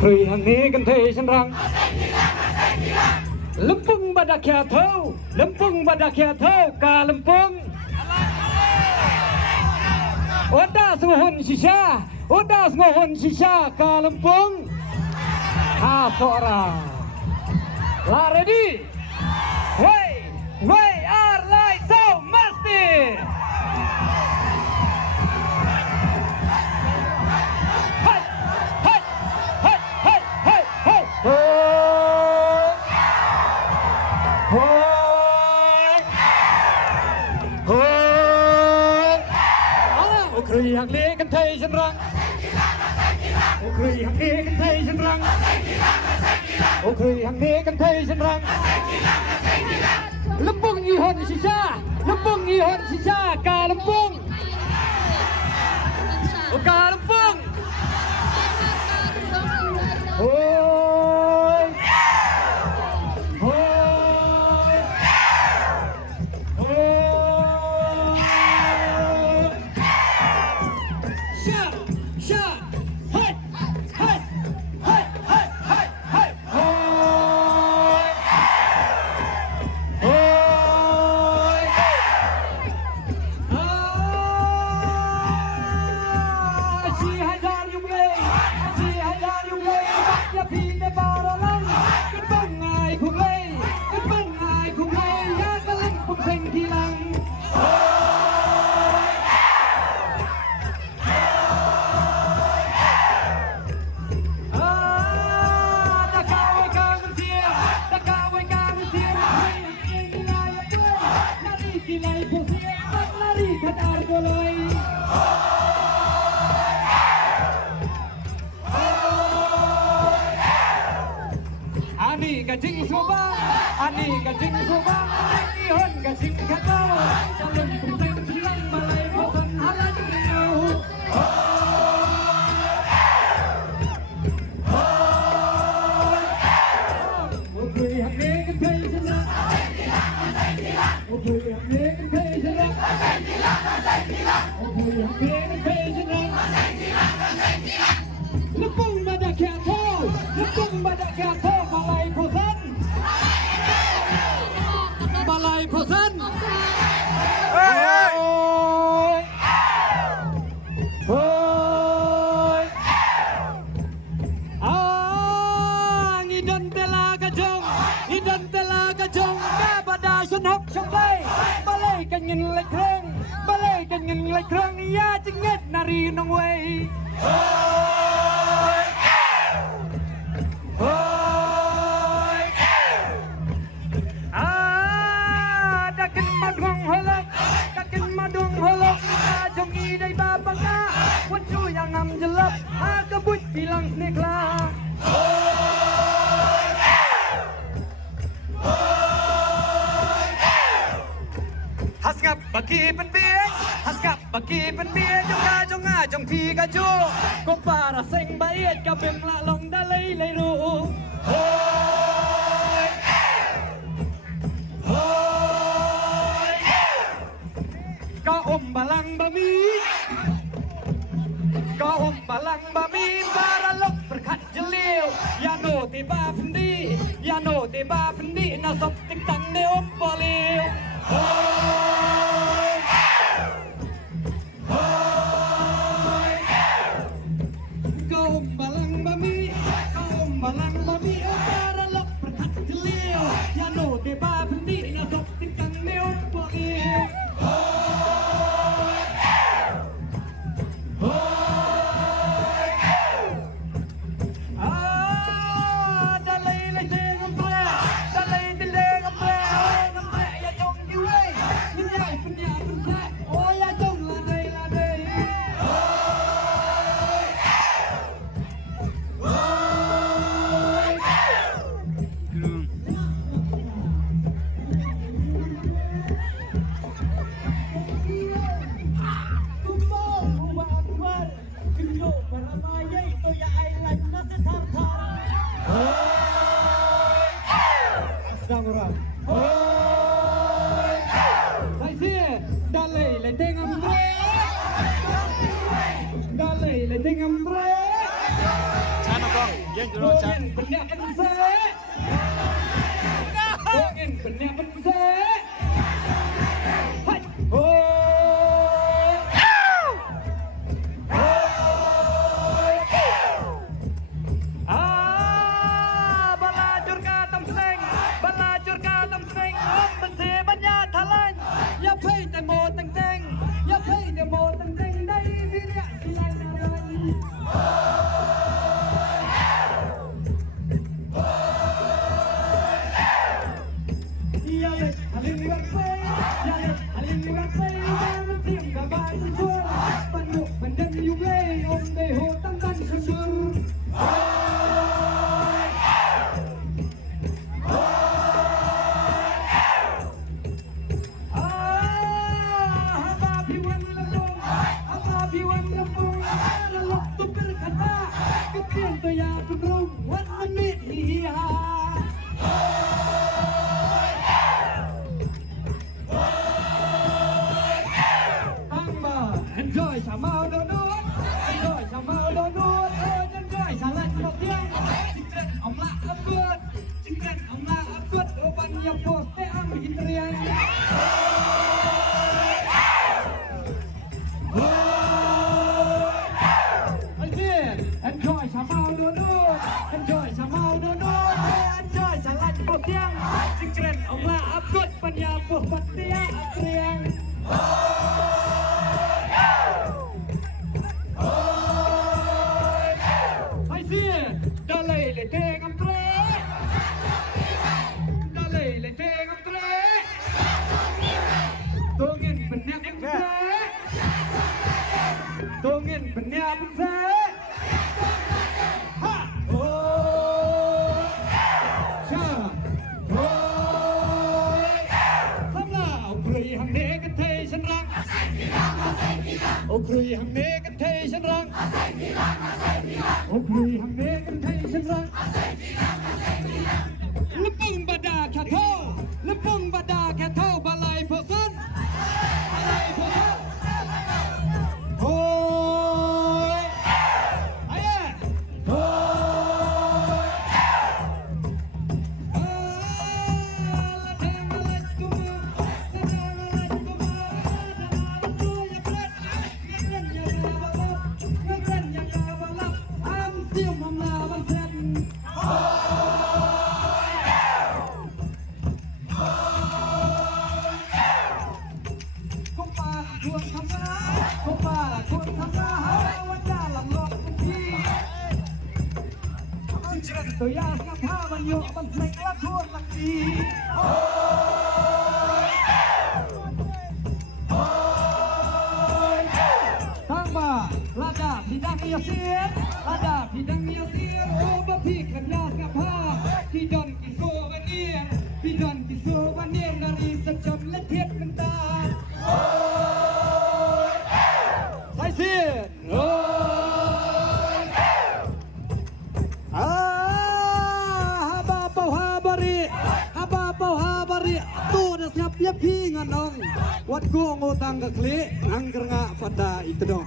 เคยหังนี้กันเทฉันรังลำปุงบัดาแค่เท่าลำปุงบัดาแค่เท่ากาลำปุงโอดาสงหนชิชาโอดาสงหนชิชากาลำปุงห้าสอราลาเรดี้เว้ยเว้ยอาร์ไลโซมัสตีเคยหักเลี้ยกันเทฉันรังเคยหักเลี้ยกันเทฉันรังเคยหักเลี้ยกันเทฉันรังลำปุงอีหอนชิชาลำปุงอีหอนชิชากาลำปุงกาลำปุงโอ้ยโอ้ยโอ้ชาชาเฮ้ยเฮ้ยเฮ้ยเฮ้ยเฮ้ยเฮ้ยโอ้ยโอ้ยชีให้ดารยุ่งเลยชีให้ดารยุ่งเลยอย่าพีในบาร์ลังกันบ้างไงคุ้มเลยกันบ้างไงคุ้มเลยอย่ากระลังผมเซ็งทีหลังอันนี้ก็จริงสุบ้าอันนี้ก็จริงสุบ้านี่ฮอนก็จริงข้าเจ้าจะเล่นผมเต็มที่ลังมาเลยเพราะคนอะไรจะเอาโอ้ยหักเลี้ยกันเทฉันรักโอ้ยหักเลี้ยกันเทฉันรักโอ้ยหักเลี้ยกันเทฉันรักลูกปุ้งมาจากแค่เท่าลูกปุ้งมาจากแค่เท่ามาลายโพสันมาลายโพสันโอ้ยโอ้ยนี่ดันเตลากระจงนี่ดันเตลากระจงแม่บดาชนหกชงไปมาเลยกันเงินเลยเครื่องมาเลยกันเงินเลยเครื่องยาจึงเงินนารีน้องเวยNgam jelap, aku but bilang snekla. Hasngap bagi penbiang, hasngap bagi penbiang, jonga jong pi kaju. Ko para seng bait ka bem la long dalai lai ru. Kau balang bami. Kau balang bami baralok berkat jelil ya no tiba pendi ya no tiba pendi nasop tik tang de om polil hoi hoi kau balang bami baralok berkat jelil ya no tiba pendi nasop tik tang de om polil Sana bang. Yang Bongin banyak bense. Bongin banyak bense. Hai. Balajur ka tamseng. Balajur ka tamseng. Bense banyak talan. Ya phêแต่โมตังเต็งya phêแต่โมตังเต็งได้วิริยะที่ยังได้ya le halim liwat pe ya le halim liwat peมันเสียงกับบ้านชั่วปันนุมันดันอยู่เล่องได้โหตั้งกันชั่วya berung wan menit hiha Amba enjoy sama donut enjoy sama donut enjoy salat motiang cikren omla abut cikren omla abut oban yang poste am hitrian Enjoy sama donut, enjoy sama donut, enjoy salat potiang, cikren omla abut panya buh patia atriang. Hai sih, dalai le tengam tre, dalai le tengam tre, tongin banyak tre, tongin banyak tre.โอ้ครุยหังเนกันเทฉันรังโอ้ครุยหังเนกันเทฉันรังละปุงบาดาแค่เท่าละปุงบาดาแค่เท่าบาลายพอสันบาลายพอสันโอ้ยไอ้เนี่ยโอ้ยละเทงละกุมละเทงละกุมตัวยาสกับผ้ามันอยู่มันเสกและทั่วหลักดีทั้งบ่าลาดาพี่ดังเมียเสียลาดาพี่ดังเมียเสียโอ้บ่พี่กันยาสกับผ้าพี่ดอนกิโซวันเนียพี่ดอนกิโซวันเนียนารีสัจจ์และเทียบกันตาใส่เสียโอ้ya pingan dong wat gua ngutang ke kli angker ngak pada itu dong